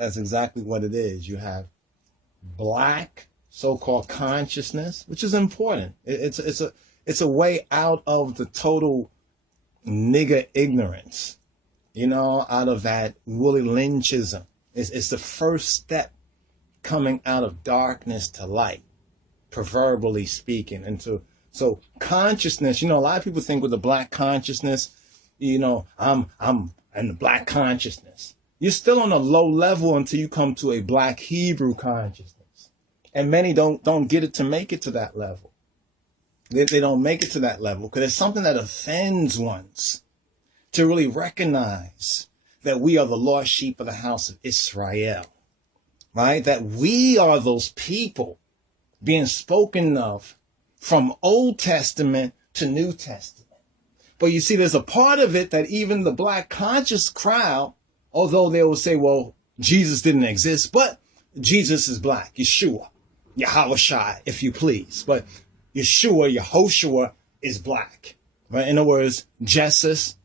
That's exactly what it is. You have black so-called consciousness, which is important. It's a way out of the total nigger ignorance, out of that Willie Lynchism. It's the first step coming out of darkness to light, proverbially speaking. And so consciousness, a lot of people think with the black consciousness, I'm in the black consciousness. You're still on a low level until you come to a black Hebrew consciousness. And many don't get it to make it to that level. They don't make it to that level because it's something that offends ones to really recognize that we are the lost sheep of the house of Israel, right? That we are those people being spoken of from Old Testament to New Testament. But you see, there's a part of it that even the black conscious crowd, although they will say, well, Jesus didn't exist, but Jesus is black, Yeshua, Yahushua, if you please. But Yehoshua is black, right? In other words, Jesus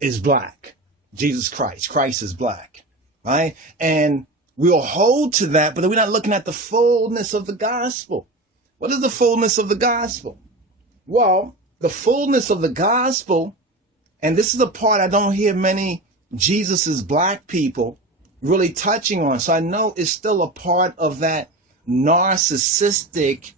is black. Jesus Christ is black, right? And we'll hold to that, but we're not looking at the fullness of the gospel. What is the fullness of the gospel? Well, the fullness of the gospel, and this is the part I don't hear many Jesus's black people really touching on. So I know it's still a part of that narcissistic,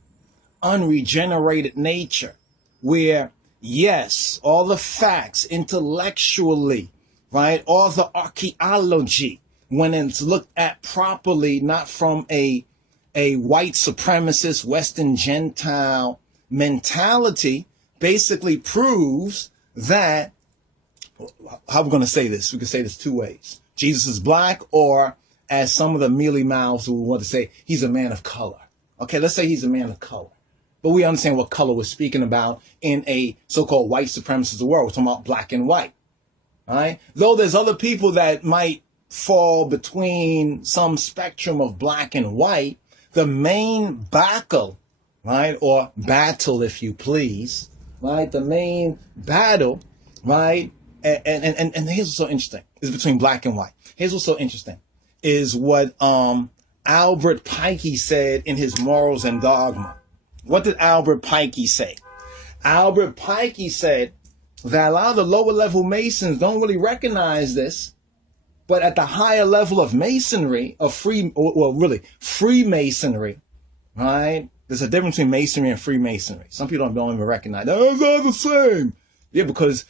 unregenerated nature where, yes, all the facts intellectually, right? All the archaeology, when it's looked at properly, not from a white supremacist, Western Gentile mentality, basically proves that, how are we going to say this? We can say this two ways. Jesus is black, or as some of the mealy mouths who want to say, he's a man of color. Okay, let's say he's a man of color. But we understand what color we're speaking about in a so-called white supremacist world. We're talking about black and white. All right? Though there's other people that might fall between some spectrum of black and white, the main battle, right, or battle, if you please, right, the main battle, right, and here's what's so interesting, is between black and white. Here's what's so interesting, is what Albert Pikey said in his Morals and Dogma. What did Albert Pikey say? Albert Pikey said that a lot of the lower level Masons don't really recognize this, but at the higher level of Masonry, of Freemasonry, right? There's a difference between Masonry and Freemasonry. Some people don't even recognize that. It's all the same. Yeah, because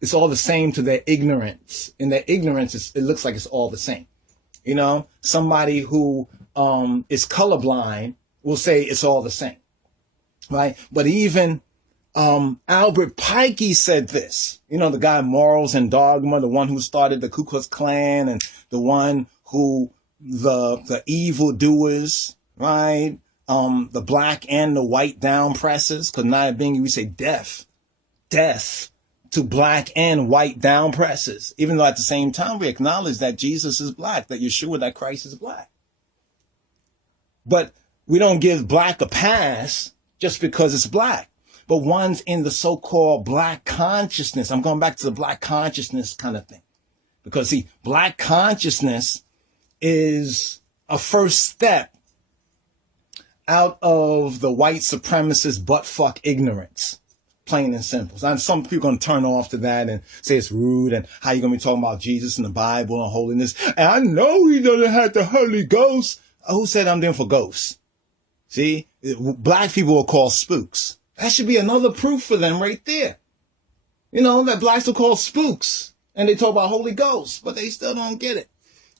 it's all the same to their ignorance. In their ignorance, it looks like it's all the same. Somebody who is colorblind will say it's all the same, right? But even Albert Pikey said this, the guy Morals and Dogma, the one who started the Ku Klux Klan, and the one who the evildoers, right? The black and the white down presses, because Naya Bingy, we say death to black and white down presses, even though at the same time we acknowledge that Jesus is black, that Yeshua, that Christ is black. But we don't give black a pass just because it's black. But one's in the so-called black consciousness. I'm going back to the black consciousness kind of thing. Because see, black consciousness is a first step out of the white supremacist butt-fuck ignorance. Plain and simple. And some people are going to turn off to that and say it's rude and how you going to be talking about Jesus and the Bible and holiness. And I know he doesn't have the Holy Ghost. Who said I'm there for ghosts? See, black people are called spooks. That should be another proof for them right there. That blacks are called spooks. And they talk about Holy Ghost, but they still don't get it.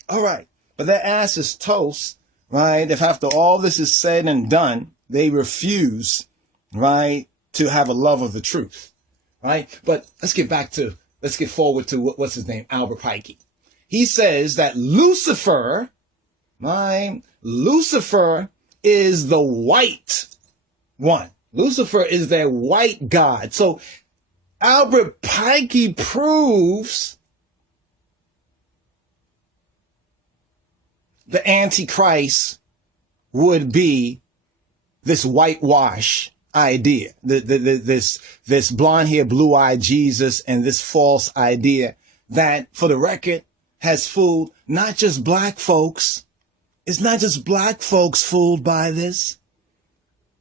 All right. But their ass is toast, right? If after all this is said and done, they refuse, right, to have a love of the truth, right? But let's get forward to what's his name? Albert Pikey. He says that Lucifer, right? Lucifer is the white one. Lucifer is their white god. So Albert Pikey proves the Antichrist would be this whitewash idea, this blonde hair, blue eyed Jesus, and this false idea that, for the record, has fooled not just black folks. It's not just black folks fooled by this,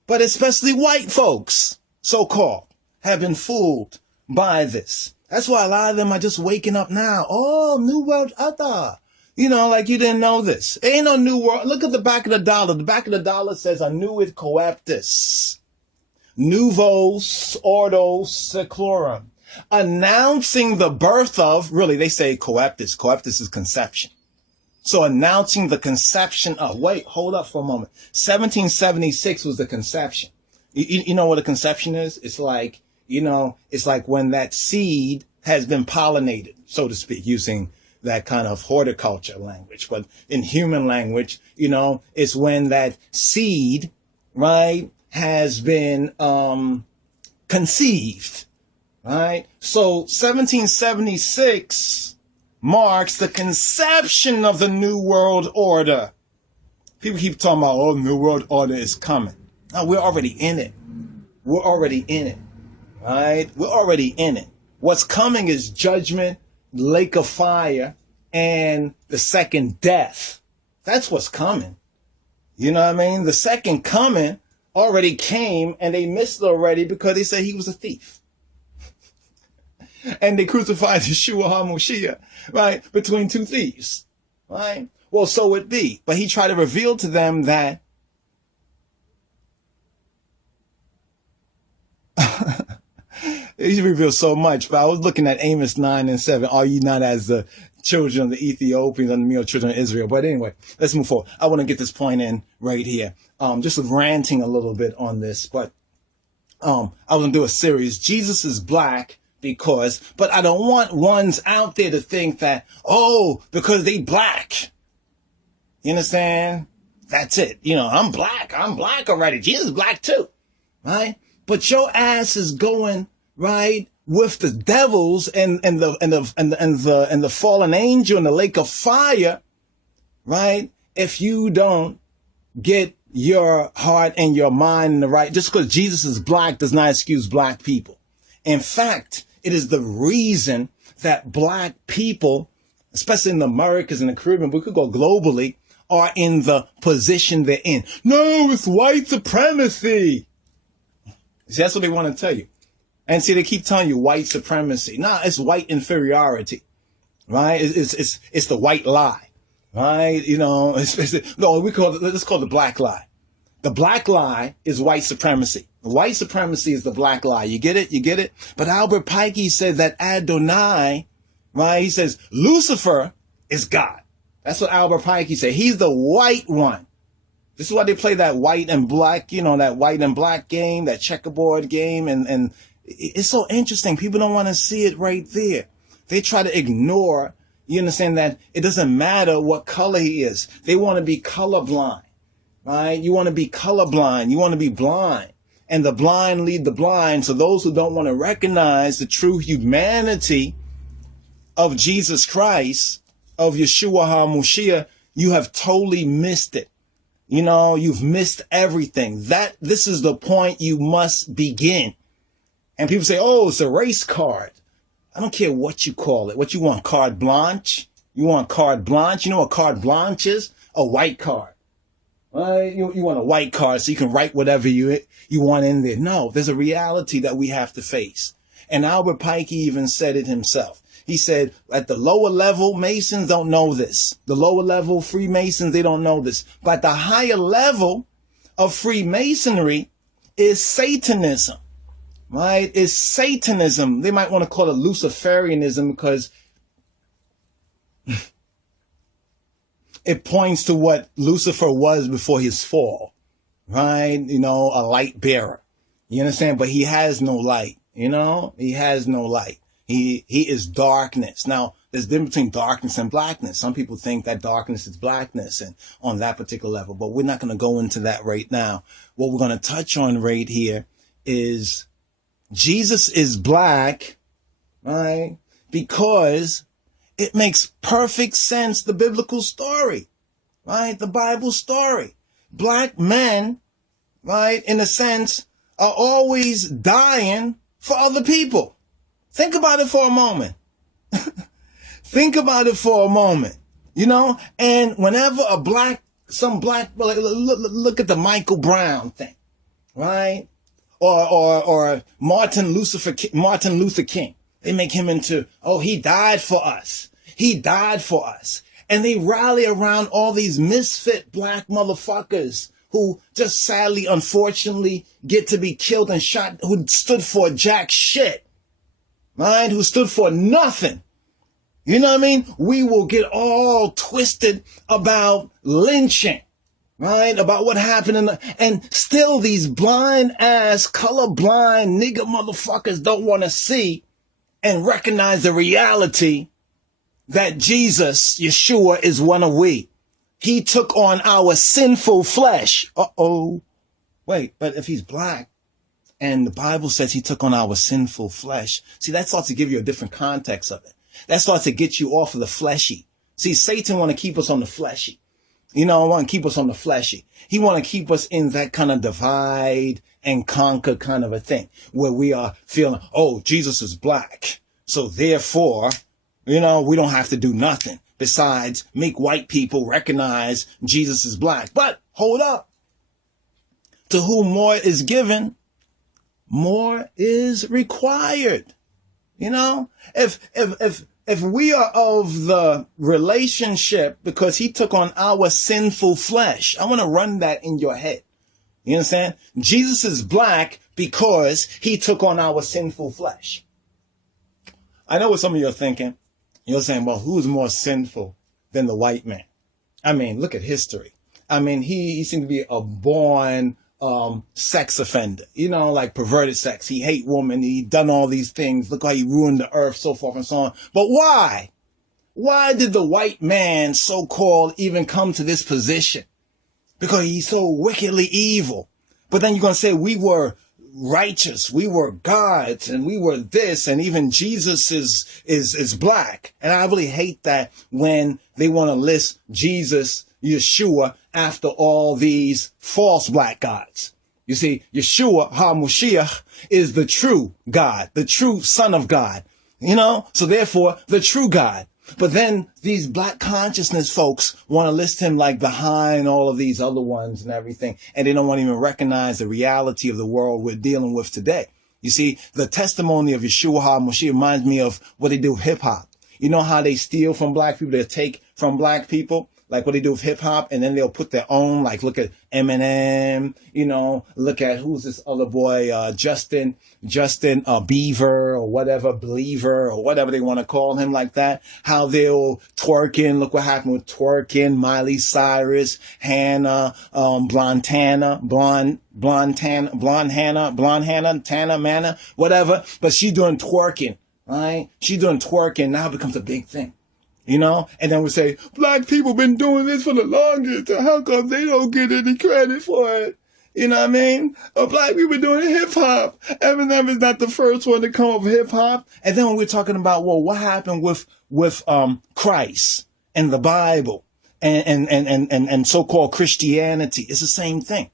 but especially white folks, so-called, have been fooled by this. That's why a lot of them are just waking up now. Oh, New World Order. You know, like you didn't know this. Ain't no New World. Look at the back of the dollar. The back of the dollar says, Annuit Coeptus. Novus Ordo Seclorum. Announcing the birth of, really, they say coeptus. Coeptus is conception. So announcing the conception of, wait, hold up for a moment. 1776 was the conception. You know what a conception is? It's like, it's like when that seed has been pollinated, so to speak, using that kind of horticulture language. But in human language, it's when that seed, right, has been conceived, right? So 1776 marks the conception of the New World Order. People keep talking about, oh, New World Order is coming. No, we're already in it. We're already in it, right? We're already in it. What's coming is judgment, lake of fire, and the second death. That's what's coming. You know what I mean? The second coming already came, and they missed it already because they said he was a thief. And they crucified Yeshua HaMashiach, right, between two thieves, right? Well, so it be. But he tried to reveal to them that he revealed so much. But I was looking at Amos 9 and 7. Are you not as the children of the Ethiopians and the male children of Israel? But anyway, let's move forward. I want to get this point in right here. Just ranting a little bit on this, but I was going to do a series. Jesus is black but I don't want ones out there to think that, oh, because they black. You understand? That's it. I'm black already. Jesus is black too, right? But your ass is going, right, with the devils and the fallen angel in the lake of fire, right? If you don't get your heart and your mind in the right, just because Jesus is black does not excuse black people. In fact, it is the reason that black people, especially in the Americas and the Caribbean, but we could go globally, are in the position they're in. No, it's white supremacy. See, that's what they want to tell you. And see, they keep telling you white supremacy. Nah, it's white inferiority, right? It's the white lie, right? No, let's call it the black lie. The black lie is white supremacy. White supremacy is the black lie. You get it? You get it? But Albert Pikey said that Adonai, right? He says Lucifer is God. That's what Albert Pikey said. He's the white one. This is why they play that white and black, that white and black game, that checkerboard game. And it's so interesting. People don't want to see it right there. They try to ignore, you understand, that it doesn't matter what color he is. They want to be colorblind, right? You want to be colorblind. You want to be blind. And the blind lead the blind. So those who don't want to recognize the true humanity of Jesus Christ, of Yeshua HaMashiach, you have totally missed it. You've missed everything. This is the point you must begin. And people say, oh, it's a race card. I don't care what you call it. What you want, carte blanche? You want carte blanche? You know what carte blanche is? A white card. You want a white card so you can write whatever you want in there. No, there's a reality that we have to face. And Albert Pikey even said it himself. He said, at the lower level, Masons don't know this. The lower level Freemasons, they don't know this. But the higher level of Freemasonry is Satanism, right? It's Satanism. They might want to call it Luciferianism because it points to what Lucifer was before his fall, right? A light bearer. You understand? But he has no light, he has no light. He is darkness. Now, there's a difference between darkness and blackness. Some people think that darkness is blackness and on that particular level, but we're not going to go into that right now. What we're going to touch on right here is Jesus is black, right? Because it makes perfect sense, the biblical story, right? The Bible story. Black men, right, in a sense, are always dying for other people. Think about it for a moment. Think about it for a moment, you know? And whenever look at the Michael Brown thing, right? Or Martin Luther King. They make him into, oh, he died for us. He died for us. And they rally around all these misfit black motherfuckers who just sadly, unfortunately, get to be killed and shot, who stood for jack shit, right? Who stood for nothing. You know what I mean? We will get all twisted about lynching, right? About what happened and still these blind ass, colorblind nigga motherfuckers don't want to see and recognize the reality that Jesus, Yeshua, is one of we. He took on our sinful flesh. Wait, but if he's black and the Bible says he took on our sinful flesh, see, that starts to give you a different context of it. That starts to get you off of the fleshy. See, Satan want to keep us on the fleshy. You know, want to keep us on the fleshy. He want to keep us in that kind of divide and conquer kind of a thing where we are feeling, oh, Jesus is black. So therefore, you know, we don't have to do nothing besides make white people recognize Jesus is black. But hold up. To whom more is given, more is required. You know, if we are of the relationship because he took on our sinful flesh, I want to run that in your head. You understand? Jesus is black because he took on our sinful flesh. I know what some of you are thinking. You're saying, well, who's more sinful than the white man? I mean, look at history. I mean, he seemed to be a born sex offender, you know, like perverted sex. He hate women. He done all these things. Look how he ruined the earth, so forth and so on. But why? Why did the white man, so-called, even come to this position? Because he's so wickedly evil. But then you're going to say we were righteous, we were gods, and we were this, and even Jesus is black. And I really hate that when they want to list Jesus, Yeshua, after all these false black gods. You see, Yeshua HaMashiach is the true God, the true Son of God, you know, so therefore the true God. But then these black consciousness folks want to list him like behind all of these other ones and everything. And they don't want to even recognize the reality of the world we're dealing with today. You see, the testimony of Yeshua HaMashiach reminds me of what they do with hip hop. You know how they steal from black people, they take from black people, like what they do with hip hop, and then they'll put their own, like look at Eminem, you know, look at who's this other boy, Justin Beaver or whatever, Believer or whatever they want to call him like that, how they'll twerking, look what happened with twerking, Miley Cyrus, Hannah, Blonde Hannah, Tana Manna, whatever, but she doing twerking, right? She doing twerking, now it becomes a big thing. You know, and then we say, black people been doing this for the longest. How come they don't get any credit for it? You know what I mean? Or black people doing hip hop. Eminem is not the first one to come up with hip hop. And then when we're talking about, well, what happened with Christ and the Bible and so-called Christianity? It's the same thing.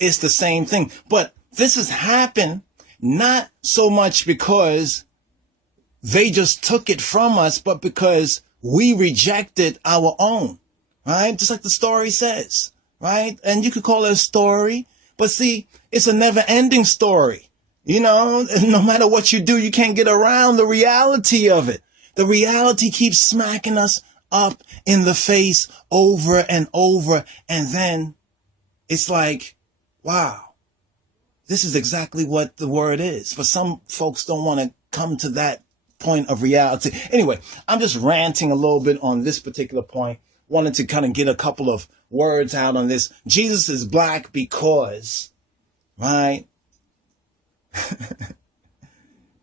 It's the same thing. But this has happened not so much because they just took it from us, but because we rejected our own, right? Just like the story says, right? And you could call it a story, but see, it's a never ending story. You know, no matter what you do, you can't get around the reality of it. The reality keeps smacking us up in the face over and over. And then it's like, wow, this is exactly what the word is. But some folks don't want to come to that point of reality. Anyway, I'm just ranting a little bit on this particular point. Wanted to kind of get a couple of words out on this. Jesus is black because, right?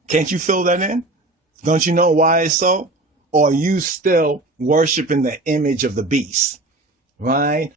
Can't you fill that in? Don't you know why it's so? Or are you still worshiping the image of the beast, right?